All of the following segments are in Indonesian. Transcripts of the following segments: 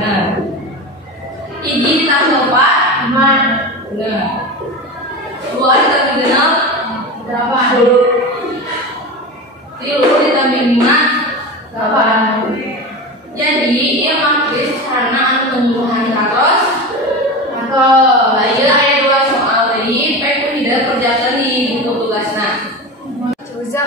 Benar. Hiji ditambah 4 5. Benar. 2 ditambah 6 berapa? 10. 3 ditambah 5 8. Jadi ieu matris sarana anu pembunuhan katos. Maka ieu aya 2 soal tadi pek tidak kerjakan di buku tugasna. Cuza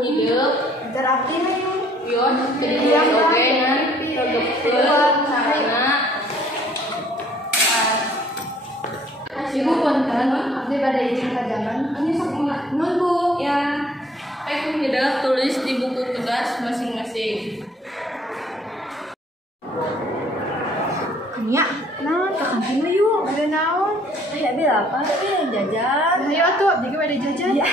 hidup bentar abdi nih. yo jadi oke dan tegepkeun sarana Ibu punten, abdi pada izin kajangan. Ini sok nunggu ya pek tidak tulis di buku tugas masing-masing. Ania, naon ke kantin we yuk. Ada naon? Aya abdi apa sih jajan? Ayo atuh abdi ge bade jajan. Iya.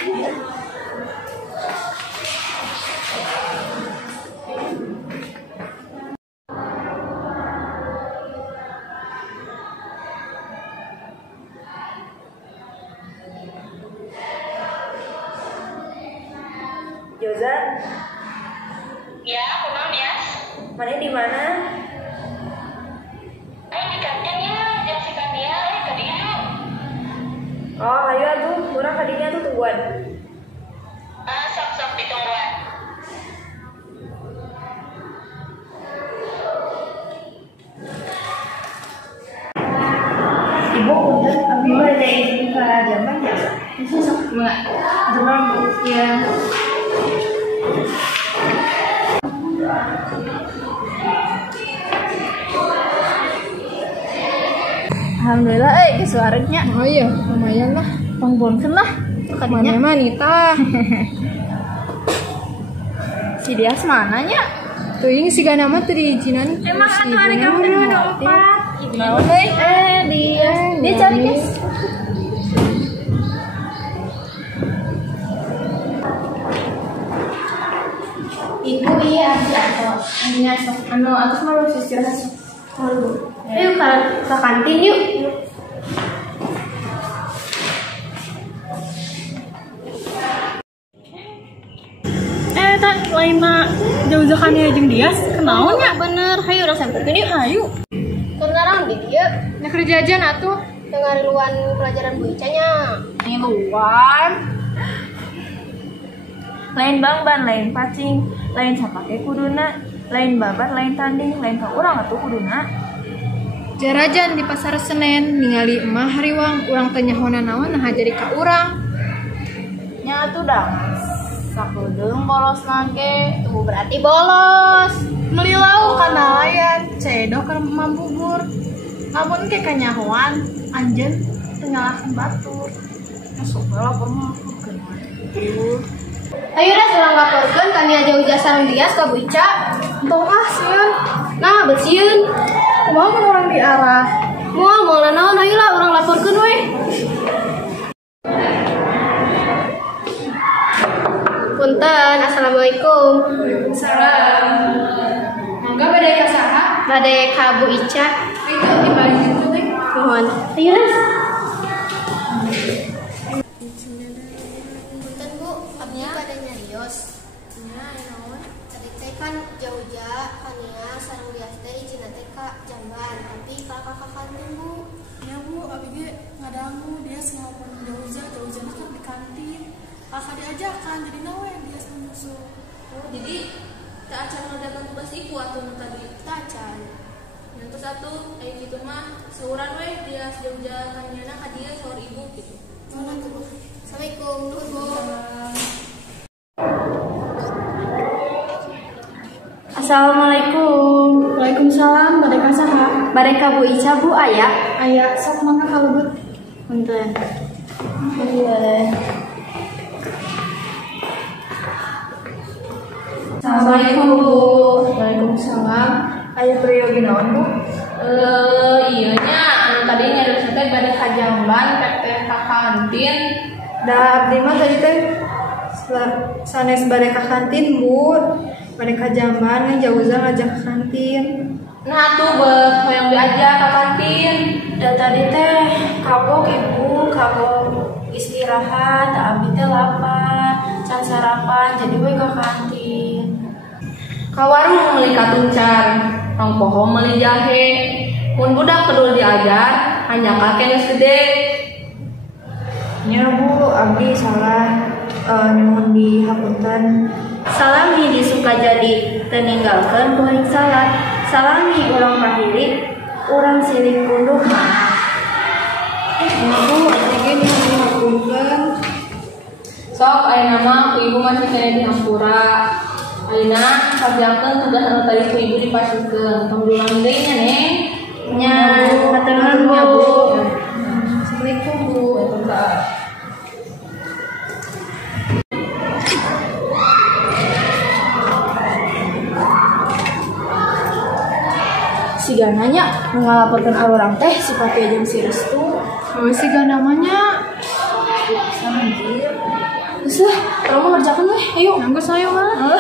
Joza, Ya, kenal ya. mana di mana? Di kantin ya, jelasikan dia, ke dia yuk. Oh, ayo atuh, kurang kadinya tuh tungguan. Sok-sok ditungguan. Ibu punten, abdi bade izin ke Jamban ya. Bisa sok Jamban ya. Alhamdulillah, kesuaranya. Oh iya, lumayan lah. Pangbolkeun lah. Mana manita. Si Dias mananya? Teuing siga nama teu diizinan. Emang atuh ada kamu ada 4. Naon euy? Dia cari guys. Ibu iya atau anya sok atas malu istirahat. Ayo ke kantin yuk. Lain jauh-jauhannya jeung Dias, kenaon nya? Bener, hayu urang sampeurkeun yuk. Hayu. Kenarang di dieu. Nya kerja jajan atuh. Ngariluan pelajaran Bu Ica nya. Ngiluan. Lain bangban, lain pacing, lain sapake kuduna, lain babat, lain tanding, lain ka urang atuh kuduna. Jarajan di pasar Senen ningali emah hariwang urang teh nyahona naon nah jadi ka urang. Nya atuh dah. Sakudeung bolos nage, tuh berarti bolos. Meuli lauk kana layan, cedok ke mambubur. Lamun ke kanyahoan, anjeun teu nyalahkeun batur. Masuk lapor mah keun. Ayo dah urang laporkeun kami aja ujas sareng Dias ka Bu Ica. Tong sieun. Nah, bersieun. Kumaha mun urang diarah? Moal naon ayo lah urang laporkeun we. Punten, assalamualaikum. Waalaikumsalam. Mangga bade ka saha? Bade ka Bu Ica. Itu dibagi itu teh. Mohon. Ayo Ras. Punten Bu, abdi pada nyarios. Nya naon? Tadi teh kan jauh-jauh Hania sareng Dias teh izin teh ka Jamban, tapi kakak kantin Bu. Ya Bu, abdi ge ngadangu dia ngapun jauh-jauh kan di kantin. Kakak diajakan jadi nawe dia musuh. Oh, jadi tak acan ngadakan tugas iku atuh nu tadi. Tacan. Yang terus satu kayak gitu mah seuran we dia jauh-jauh kanyana ka dieu saur ibu gitu. Mohon Bu. Assalamualaikum. Nuhun Bu. Assalamualaikum. Waalaikumsalam, bade ka saha? Bade ka Bu Ica Bu aya? Aya sok mangga kalebet. Punten. Assalamualaikum Bu. Waalaikumsalam. Aya periode naon, Bu? Iya nya anu tadi nyari teh bade ka Jamban PT ka kantin. Da abdi mah tadi teh sanes bade ka kantin Bu. Bade ka Jamban ngajauh-jauh ngajak ka kantin. Nah tuh beuh hoyong diajak ka kantin. Da tadi teh kabok Ibu, kabok istirahat, abdi teh lapar, can sarapan jadi we ka kantin. Ka warung meuli ka tuncar. Rong poho meuli jahe. Mun budak kedul diajar, hanya kakek geus gede. Nya Bu, abdi salah nyuhun dihapunten. Salami disuka jadi teninggalkeun kuring salah. Salami urang kahiri, urang silih kunduh maaf. Nya Bu, abdi ge nyuhun dihapunten. Sok ayeuna mah ku ibu masih kene di hampura. Ayeuna kabiangkeun tugas anu tadi ku ibu dipasikeun. Tong dulang deui nya Neng. Nya hatur nuhun ya Bu. Assalamualaikum Bu. Siga nanya ngalaporkeun arurang teh si Papi jeung si Restu. Siga namanya. Geus lah, urang mah ngerjakeun weh. Ayo. Nanggus ayo mah.